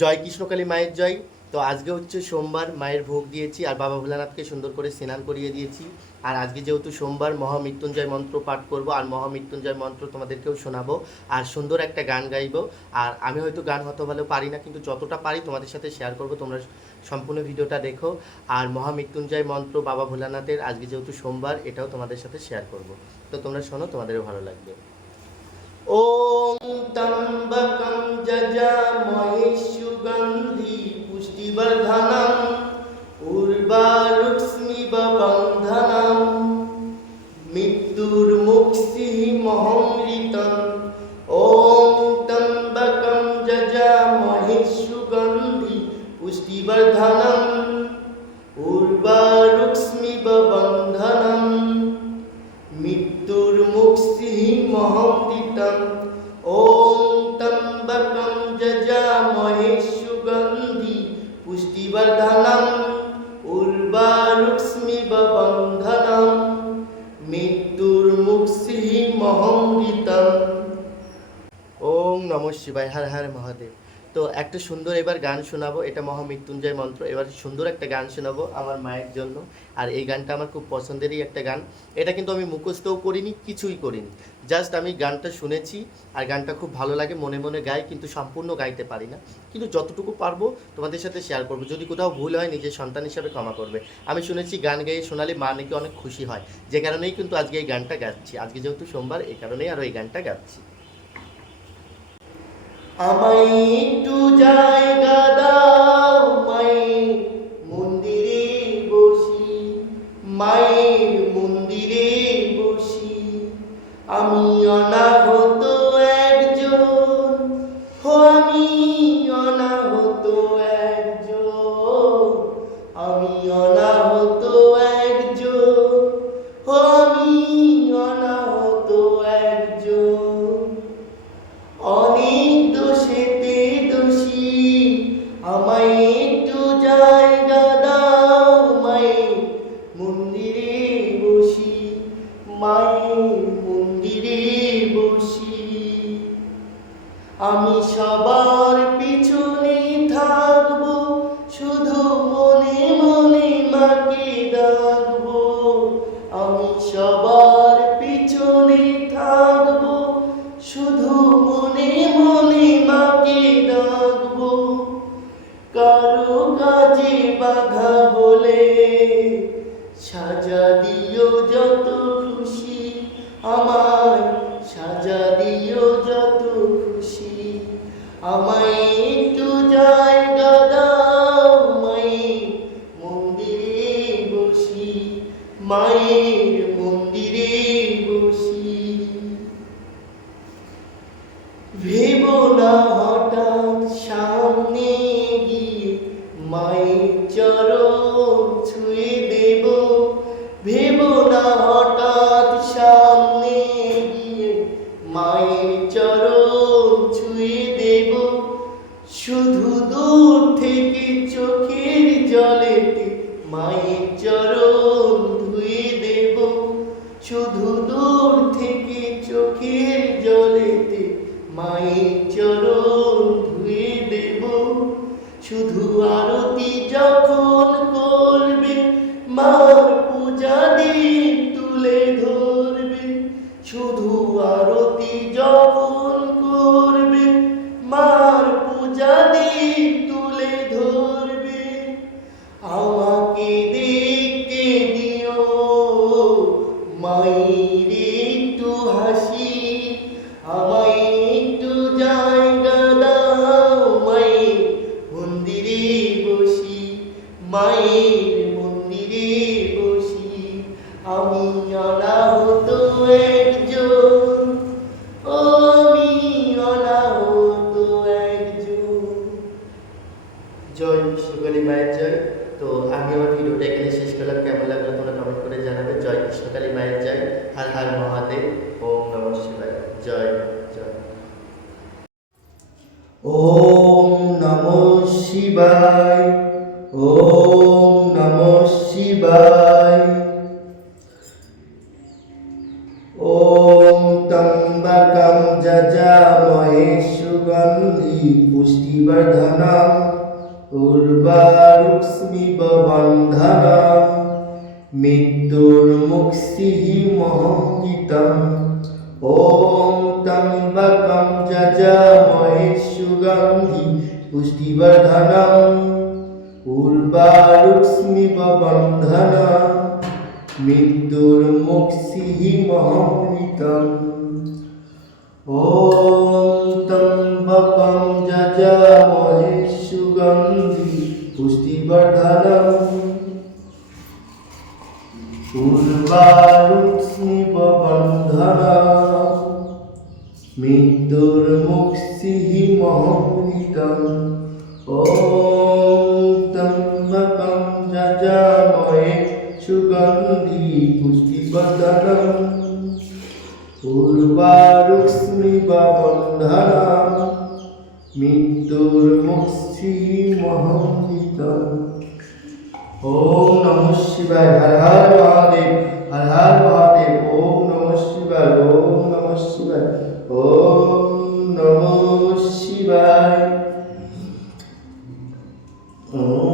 জয় কৃষ্ণকালী মায়ের জয়। তো আজকে হচ্ছে সোমবার, মায়ের ভোগ দিয়েছি আর বাবা ভোলানাথকে সুন্দর করে স্নান করিয়ে দিয়েছি। আর আজকে যেহেতু সোমবার, মহামৃত্যুঞ্জয় মন্ত্র পাঠ করব আর মহামৃত্যুঞ্জয় মন্ত্র তোমাদেরকেও শোনাবো আর সুন্দর একটা গান গাইবো। আর আমি হয়তো গান হত ভালো পারি না, কিন্তু যতটা পারি তোমাদের সাথে শেয়ার করব, তোমরা সম্পূর্ণ ভিডিওটা দেখো। আর মহামৃত্যুঞ্জয় মন্ত্র বাবা ভোলানাথের আজকে যেহেতু সোমবার, এটাও তোমাদের সাথে শেয়ার করব। তো তোমরা শোনো, তোমাদেরও ভালো লাগবে। ॐ তম্বকম যজাময়ে সুগন্ধি পুষ্টিবর্ধনম উর্বারুক্ষ্মিববন্ধনম মৃত্যুর্মুক্ষি মহমৃতম জীবধনম উর্বারুক্ষ্মিব বন্ধনম মৃত্যুর্মুক্সিমহমৃতম ওম নম শিবায় হর হর মহাদেব। তো একটা সুন্দর এবার গান শোনাবো, এটা মহামৃত্যুঞ্জয় মন্ত্র। এবার সুন্দর একটা গান শোনাবো আমার মায়ের জন্য। আর এই গানটা আমার খুব পছন্দেরই একটা গান। এটা কিন্তু আমি মুখস্থও করিনি, কিছুই করিনি। জাস্ট আমি গানটা শুনেছি আর গানটা খুব ভালো লাগে, মনে মনে গাই, কিন্তু সম্পূর্ণ গাইতে পারি না। কিন্তু যতটুকু পারব তোমাদের সাথে শেয়ার করব। যদি কোথাও ভুল হয়, নিজের সন্তান হিসাবে ক্ষমা করবে। আমি শুনেছি গান গাইয়ে শোনালে মা নাকি অনেক খুশি হয়। যে কারণেই কিন্তু আজকে এই গানটা গাচ্ছি। আজকে যেহেতু সোমবার, এই কারণেই আরও এই গানটা গাচ্ছি। আমায় একটু জায়গা দাও মাই মন্দিরে বসি। মায়ের জায়গা মন্দিরে বসি মন্দিরে বসি। আমি সবার পিছনে থাকব, শুধু মনে মনে মাকে ডাকবো। আমি সবার আমায় একটু জায়গা দাও, মায়ের মন্দিরে বসি, মায়ের মন্দিরে বসি। ভেব না হঠাৎ সামনে গিয়ে মায়ের চরণ শুধু মায়ের মন্দিরে বসি। আমি অনাহত একজন, আমি অনাহত একজন। জয় কৃষ্ণকালী মায়ের জয়। তো আমি আমার ভিডিওটা এখানে শেষ করলাম। কেমন লাগল তোমরা কমেন্ট করে জানাবে। জয় কৃষ্ণকালী মায়ের জয়। হর হর মহাদেব। त्र्यम्बकं जजामहे सुगन्धि पुष्टिवर्धनम् उर्वारुक्स्मिव बन्धनम् मृत्युर्मुक्तिः महङ्गितम् ॐ त्र्यम्बकं जजामहे सुगन्धि पुष्टिवर्धनम् उर्वारुक्स्मिव बन्धनम् मृत्युर्मुक्तिः महङ्गितम् ॐ त्र्यम्बकं जजामहे सुगन्धि पुष्टिवर्धनम् उर्वारुक्स्मिव बन्धनम् मृत्युर्मुक्तिः महङ्गितम् ॐ त्र्यम्बकं जजामहे सुगन्धि पुष्टिवर्धनम् পূর্বারুক্ষ্মী বা বন্ধারাম মৃত্যুর মুক্তি মহম্বিত ওম নম শিবায় হর হর মহাদেব, হর হর মহাদেব। ওম নম শিবায়, ওম নম শিবায়, ওম নম শিবায়। ওম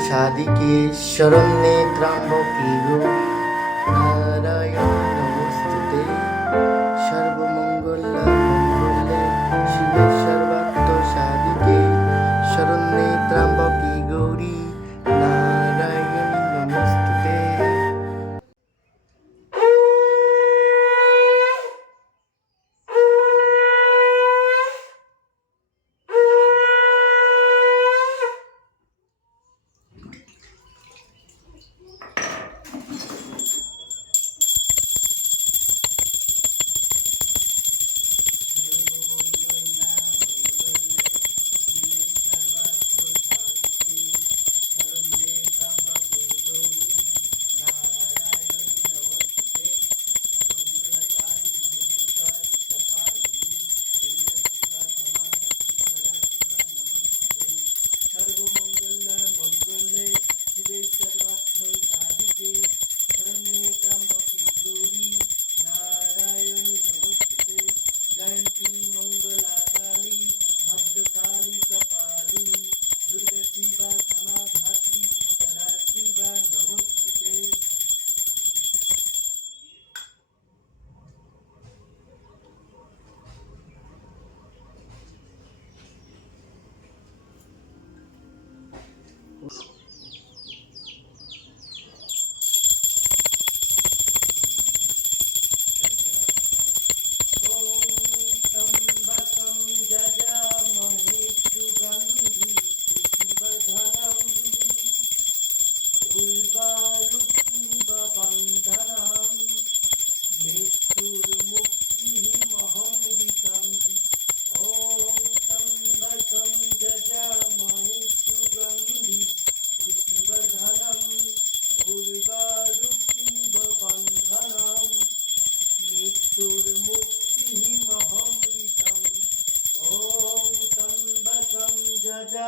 সাধিকে শরণ্যে ত্রাম্বকে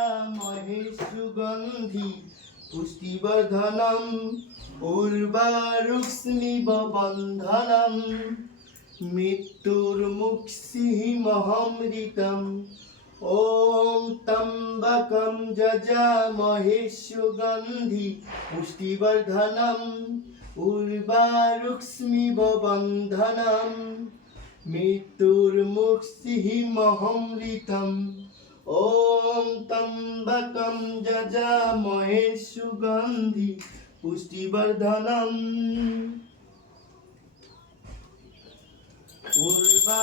जजामहे सुगन्धि पुष्टिवर्धनम् उर्वारुक्स्मिव बन्धनम् मृत्युर्मुक्तिः महमृतम् ॐ त्र्यम्बकं जजामहे सुगन्धि पुष्टिवर्धनम् उर्वारुक्स्मिव बन्धनम् मृत्युर्मुक्तिः महमृतम् ওম তম্বকম যজা মহে সুগন্ধি পুষ্টিবর্ধনম। উর্বা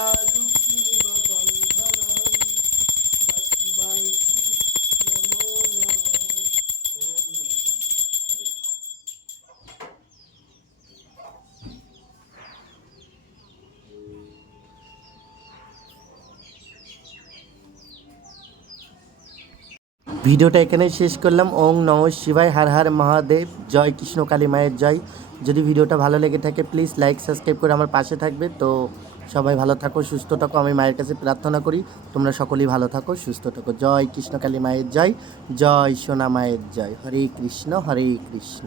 ভিডিওটা এখানে শেষ করলাম। ওং নম শিবাই হার হার মহাদেব, জয় কৃষ্ণ, কালী মায়ের জয়। যদি ভিডিওটা ভালো লেগে থাকে প্লিজ লাইক সাবস্ক্রাইব করে আমার পাশে থাকবে। তো সবাই ভালো থাকো, সুস্থ থাকো, আমি মায়ের কাছে প্রার্থনা করি। তোমরা সকলেই ভালো থাকো, সুস্থ থাকো। জয় কৃষ্ণ, কালী মায়ের জয় জয় সোনা মায়ের জয়। হরে কৃষ্ণ হরে কৃষ্ণ।